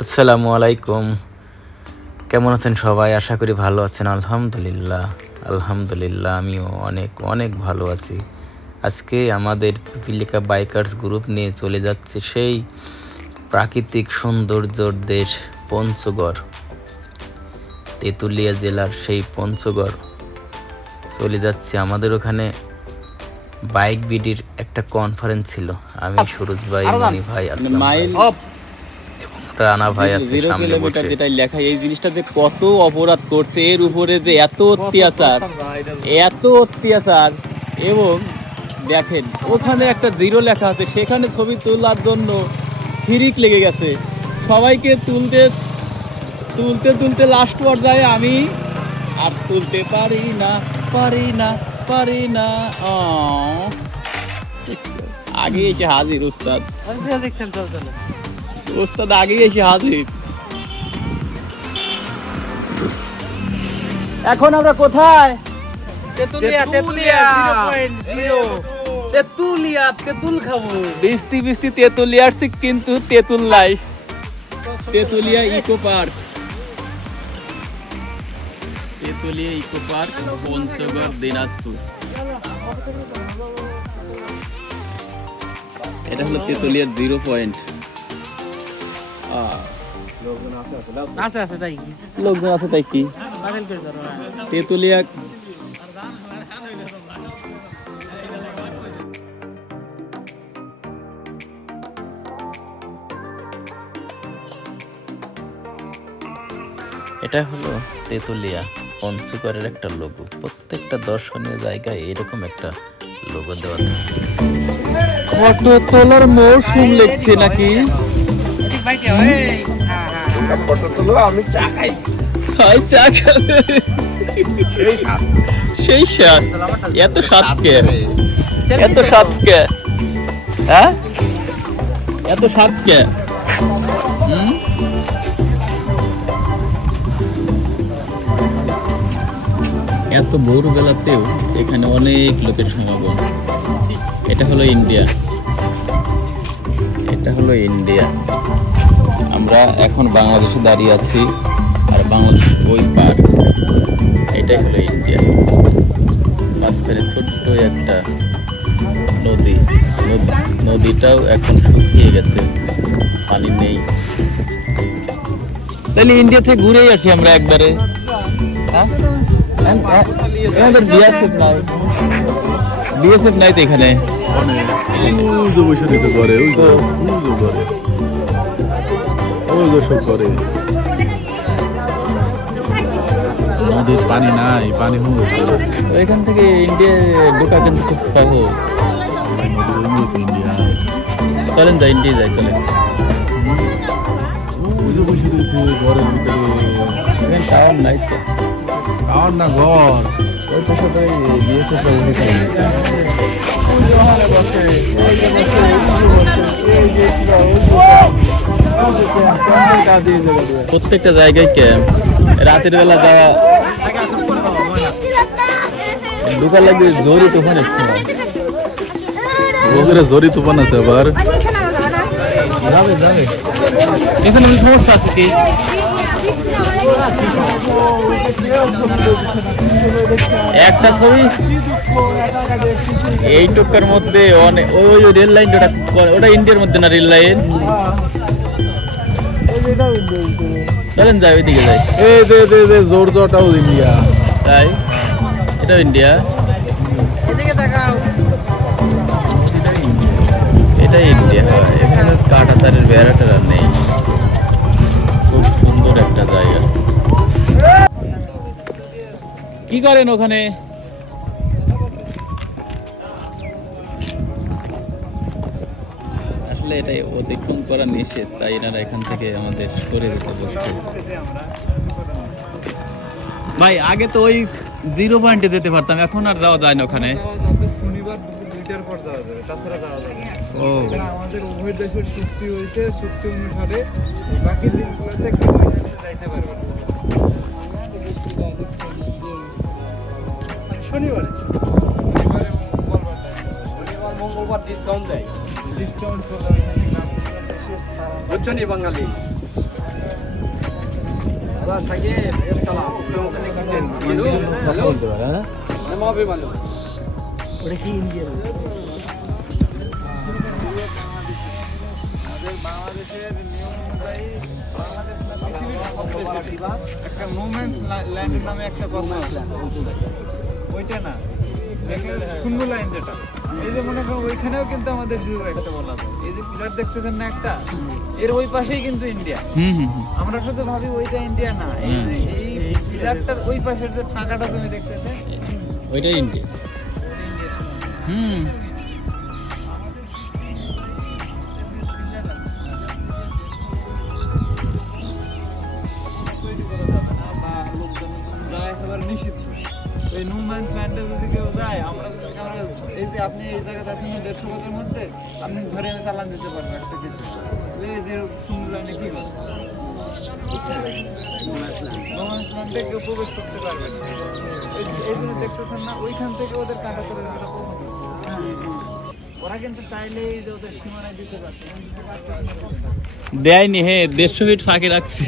আসসালামু আলাইকুম। কেমন আছেন সবাই? আশা করি ভালো আছেন, আলহামদুলিল্লাহ। আলহামদুলিল্লাহ, আমিও অনেক অনেক ভালো আছি। আজকে আমাদের পিপিলিকা বাইকার্স গ্রুপ নিয়ে চলে যাচ্ছে সেই প্রাকৃতিক সৌন্দর্যর দেশ পঞ্চগড়। তেঁতুলিয়া জেলার সেই পঞ্চগড়। চলে যাচ্ছে আমাদের ওখানে। বাইক বিডির একটা কনফারেন্স ছিল। আমি সুরজ ভাই মনি ভাই আসলাম। ভাই, মাইল রানা ভাই আছে সামনে বসে। যেটা লেখা এই জিনিসটা যে কত অপরাধ করছে এর উপরে যে এত অত্যাচার এত অত্যাচার এবং দেখেন ওখানে একটা জিরো লেখা আছে সেখানে ছবি তোলার জন্য ফিরিক লেগে গেছে। সবাইকে তুলতে তুলতে তুলতে লাস্ট পর্যায়ে আমি আর তুলতে পারি না পারি না। পারি না। আগে এসে হাজির উস্তাদ। ওস্তাদ আগে এসে হাজির। এখন আমরা কোথায়? তেতুলিয়া তেতুলিয়া তেতুলিয়া। তেতুল খাব। বৃষ্টি বৃষ্টি তেতুলিয়া কিন্তু তেতুল নাই। Tetulia eco park. Tetulia eco park Panchagarh Dinajpur. এটা হলো তেতুলিয়ার জিরো পয়েন্ট। আছে আছে তাই কি? লোকজন আছে তাই কি? বাতিল করে দাও না তেতুলিয়া এটা হলো তেতুলিয়া। পঞ্চগড়ের একটা লোগো প্রত্যেকটা দর্শনীয় জায়গায় এরকম একটা লোগো দেওয়া ফটো তোলার মৌসুম লেগছে নাকি? চা খাবে। সেই স্বাদ এত স্বাদ কে? এত স্বাদ কে? হ্যাঁ? এত স্বাদ কে? হুম? এত ভোরবেলাতেও এখানে অনেক লোকের সমাগম। এটা হলো ইন্ডিয়া। এটা হলো ইন্ডিয়া। আমরা এখন বাংলাদেশে দাঁড়িয়ে আছি, আর বাংলাদেশ ওই পার এটাই হলো ইন্ডিয়া। মাঝখানে ছোট্ট একটা নদী। নদ- নদীটাও এখন শুকিয়ে গেছে। পানি নেই। তাহলে ইন্ডিয়া থেকে ঘুরেই আসি আমরা একবারে। হ্যাঁ? এম- এ- আমাদের বিএসএফ নাই। বিএসএফ নাই তো এখানে। বসে রয়েছে ঘরে ওই যে ওই ওই সব করে নদীর পানি নাই পানি হয়ে এখান থেকে ইন্ডিয়া ঢোকা কিন্তু খুব সহজ। ইন্ডিয়া চলেন যাই ইন্ডিয়া যাই চলেন। বসে ঘরের ভিতরে। টাওয়ার নাই তো। আর না ঘর। ওই তো প্রত্যেকটা জায়গায় ক্যাম্প রাতের বেলা যাওয়া ঢোকার লাগবে জোরে তুফান হচ্ছে ওগুলো জরি তুফান আছে আবার। যাবে যাবে। এখানে সমস্যা আছে কি? একটা ছবি? এই টুকার মধ্যে অনেক ওই ওই রেল লাইন ওটা ওটা ইন্ডিয়ার মধ্যে না রেল লাইন? চলেন যাই ওইদিকে যাই। এই দে দে দে জোর জোরটাও ইন্ডিয়া। তাই? এটাও ইন্ডিয়া। এদিকে দেখাও। এটাই ইন্ডিয়া। এখানে কাটা তারের বেড়াটা নেই। খুব সুন্দর একটা জায়গা। করেন ওখানে? আসলে এটাই অতিক্রম করা নিষেধ তাই এনারা এখান থেকে আমাদের সরে যেতে বলছে। ভাই আগে তো ওই জিরো পয়েন্টে যেতে পারতাম এখন আর যাওয়া যায় না ওখানে। শনিবার দুপুর দুইটার পর যাওয়া যাবে তাছাড়া যাওয়া যাবে ও। আমাদের উভয় দেশের চুক্তি হয়েছে চুক্তি অনুসারে বাকি দিনগুলোতে কেউ যাইতে পারবে না। শনিবারে? শনিবারে মঙ্গলবার ডিসকাউন্ট দেয়। ডিসকাউন্ট বুঝছ নি বাঙালি? দাদা সাকিব এস হ্যালো? হ্যালো? মহাবি মানো আমাদের বাংলাদেশের নিয়ম অনুযায়ী বাংলাদেশ একটা নোম্যান্স ল্যান্ডের নামে একটা কথা আছে। ওইটা না। শূন্য লাইন যেটা। এই যে মনে করো ওইখানেও কিন্তু আমাদের জিরো একটা বলা যায় এই যে পিলার দেখতেছেন না একটা? এর ওই পাশেই কিন্তু ইন্ডিয়া হুম হুম হুম। আমরা শুধু ভাবি ওইটা ইন্ডিয়া না। এই যে এই পিলারটার ওই পাশের যে ফাঁকাটা তুমি দেখতেছেন ওইটাই ইন্ডিয়া হুম। এই নুম্যান্স ল্যান্ডে যদি কেউ যায় আমরা আমরা এই যে আপনি এই জায়গাতে আছেন দেড়শো গজের মধ্যে আপনি ধরে চালান দিতে পারবেন একটা কিছু। এই যে শূন্য লাইনে কি করে নোম্যান্স ল্যান্ডে কেউ প্রবেশ করতে পারবে না। এই জন্য দেখতেছেন না ওইখান থেকে ওদের কাটা করে ওরা কিন্তু চাইলে এই যে ওদের সীমানায় দিতে পারছে। দেয়নি হ্যাঁ দেড়শো ফিট ফাঁকে রাখছে।